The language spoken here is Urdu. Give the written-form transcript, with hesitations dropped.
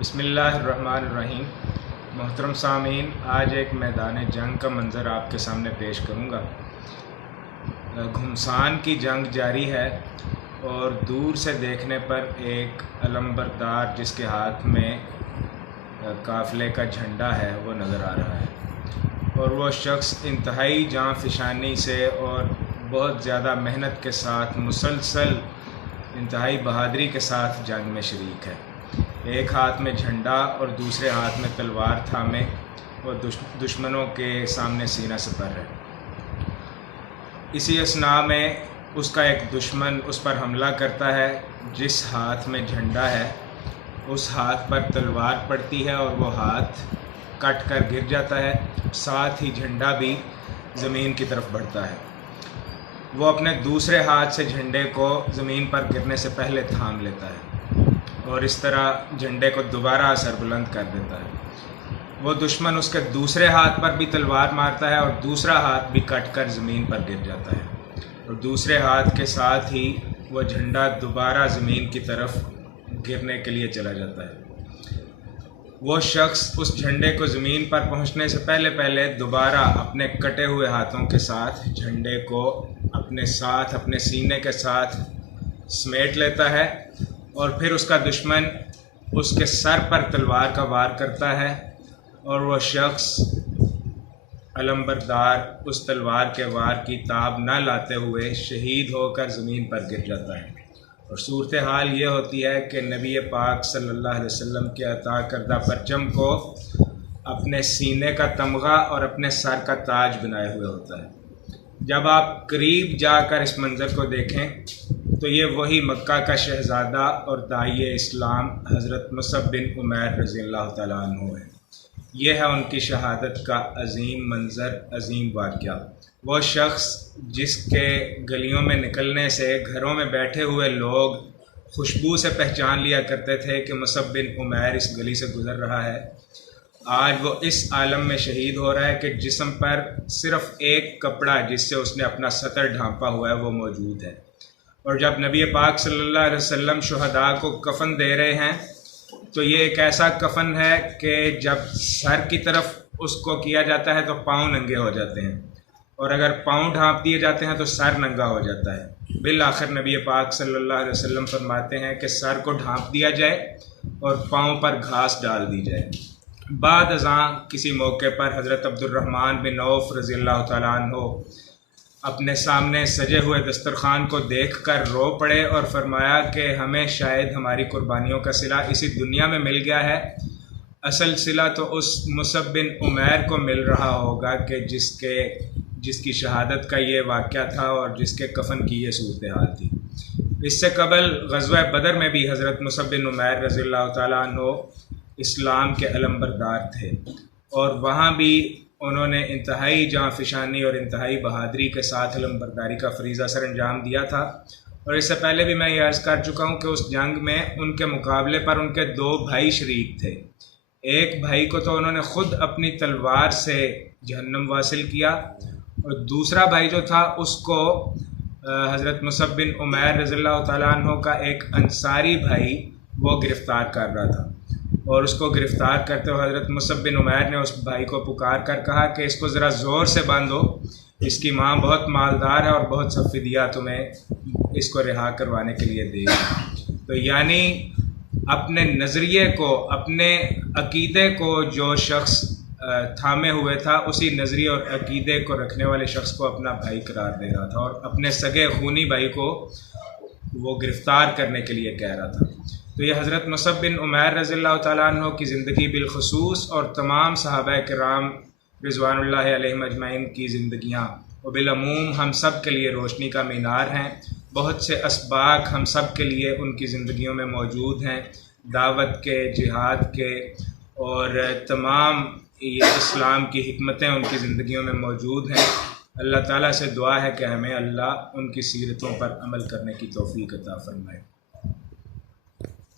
بسم اللہ الرحمن الرحیم۔ محترم سامعین، آج ایک میدان جنگ کا منظر آپ کے سامنے پیش کروں گا۔ گھمسان کی جنگ جاری ہے اور دور سے دیکھنے پر ایک علمبردار جس کے ہاتھ میں قافلے کا جھنڈا ہے وہ نظر آ رہا ہے، اور وہ شخص انتہائی جاں فشانی سے اور بہت زیادہ محنت کے ساتھ مسلسل انتہائی بہادری کے ساتھ جنگ میں شریک ہے۔ ایک ہاتھ میں جھنڈا اور دوسرے ہاتھ میں تلوار تھامے وہ دشمنوں کے سامنے سینہ سپر ہے۔ اسی اثناء میں اس کا ایک دشمن اس پر حملہ کرتا ہے۔ جس ہاتھ میں جھنڈا ہے اس ہاتھ پر تلوار پڑتی ہے اور وہ ہاتھ کٹ کر گر جاتا ہے، ساتھ ہی جھنڈا بھی زمین کی طرف بڑھتا ہے۔ وہ اپنے دوسرے ہاتھ سے جھنڈے کو زمین پر گرنے سے پہلے تھام لیتا ہے اور اس طرح جھنڈے کو دوبارہ سربلند کر دیتا ہے۔ وہ دشمن اس کے دوسرے ہاتھ پر بھی تلوار مارتا ہے اور دوسرا ہاتھ بھی کٹ کر زمین پر گر جاتا ہے، اور دوسرے ہاتھ کے ساتھ ہی وہ جھنڈا دوبارہ زمین کی طرف گرنے کے لیے چلا جاتا ہے۔ وہ شخص اس جھنڈے کو زمین پر پہنچنے سے پہلے دوبارہ اپنے کٹے ہوئے ہاتھوں کے ساتھ جھنڈے کو اپنے ساتھ اپنے سینے کے ساتھ سمیٹ لیتا ہے، اور پھر اس کا دشمن اس کے سر پر تلوار کا وار کرتا ہے، اور وہ شخص علمبردار اس تلوار کے وار کی تاب نہ لاتے ہوئے شہید ہو کر زمین پر گر جاتا ہے۔ اور صورتحال یہ ہوتی ہے کہ نبی پاک صلی اللہ علیہ وسلم کے عطا کردہ پرچم کو اپنے سینے کا تمغہ اور اپنے سر کا تاج بنائے ہوئے ہوتا ہے۔ جب آپ قریب جا کر اس منظر کو دیکھیں تو یہ وہی مکہ کا شہزادہ اور داعی اسلام حضرت مصعب بن عمیر رضی اللہ تعالیٰ عنہ ہے۔ یہ ہے ان کی شہادت کا عظیم منظر، عظیم واقعہ۔ وہ شخص جس کے گلیوں میں نکلنے سے گھروں میں بیٹھے ہوئے لوگ خوشبو سے پہچان لیا کرتے تھے کہ مصعب بن عمیر اس گلی سے گزر رہا ہے، آج وہ اس عالم میں شہید ہو رہا ہے کہ جسم پر صرف ایک کپڑا جس سے اس نے اپنا سطر ڈھانپا ہوا ہے وہ موجود ہے۔ اور جب نبی پاک صلی اللہ علیہ وسلم شہداء کو کفن دے رہے ہیں تو یہ ایک ایسا کفن ہے کہ جب سر کی طرف اس کو کیا جاتا ہے تو پاؤں ننگے ہو جاتے ہیں، اور اگر پاؤں ڈھانپ دیے جاتے ہیں تو سر ننگا ہو جاتا ہے۔ بالآخر نبی پاک صلی اللہ علیہ وسلم فرماتے ہیں کہ سر کو ڈھانپ دیا جائے اور پاؤں پر گھاس ڈال دی جائے۔ بعد ازاں کسی موقع پر حضرت عبد الرحمن بن عوف رضی اللہ تعالیٰ عنہ اپنے سامنے سجے ہوئے دسترخوان کو دیکھ کر رو پڑے اور فرمایا کہ ہمیں شاید ہماری قربانیوں کا صلہ اسی دنیا میں مل گیا ہے، اصل صلہ تو اس مصعب بن عمیر کو مل رہا ہوگا کہ جس کی شہادت کا یہ واقعہ تھا اور جس کے کفن کی یہ صورتحال تھی۔ اس سے قبل غزوہ بدر میں بھی حضرت مصعب بن عمیر رضی اللہ تعالیٰ عنہ اسلام کے علمبردار تھے، اور وہاں بھی انہوں نے انتہائی جاں فشانی اور انتہائی بہادری کے ساتھ علمبرداری کا فریضہ سر انجام دیا تھا۔ اور اس سے پہلے بھی میں یہ عرض کر چکا ہوں کہ اس جنگ میں ان کے مقابلے پر ان کے دو بھائی شریک تھے۔ ایک بھائی کو تو انہوں نے خود اپنی تلوار سے جہنم واصل کیا، اور دوسرا بھائی جو تھا اس کو حضرت مصعب بن عمیر رضی اللہ تعالیٰ عنہ کا ایک انصاری بھائی وہ گرفتار کر رہا تھا، اور اس کو گرفتار کرتے ہوئے حضرت مصعب بن عمیر نے اس بھائی کو پکار کر کہا کہ اس کو ذرا زور سے باندھو، اس کی ماں بہت مالدار ہے اور بہت سا فدیہ تمہیں اس کو رہا کروانے کے لیے دے گی۔ تو یعنی اپنے نظریے کو، اپنے عقیدے کو جو شخص تھامے ہوئے تھا، اسی نظریے اور عقیدے کو رکھنے والے شخص کو اپنا بھائی قرار دے رہا تھا، اور اپنے سگے خونی بھائی کو وہ گرفتار کرنے کے لیے کہہ رہا تھا۔ تو یہ حضرت مصعب بن عمیر رضی اللہ تعالیٰ عنہ کی زندگی بالخصوص اور تمام صحابہ کرام رضوان اللہ علیہم اجمعین کی زندگیاں و بالعموم ہم سب کے لیے روشنی کا مینار ہیں۔ بہت سے اسباق ہم سب کے لیے ان کی زندگیوں میں موجود ہیں، دعوت کے، جہاد کے، اور تمام یہ اسلام کی حکمتیں ان کی زندگیوں میں موجود ہیں۔ اللہ تعالیٰ سے دعا ہے کہ ہمیں اللہ ان کی سیرتوں پر عمل کرنے کی توفیق عطا فرمائے۔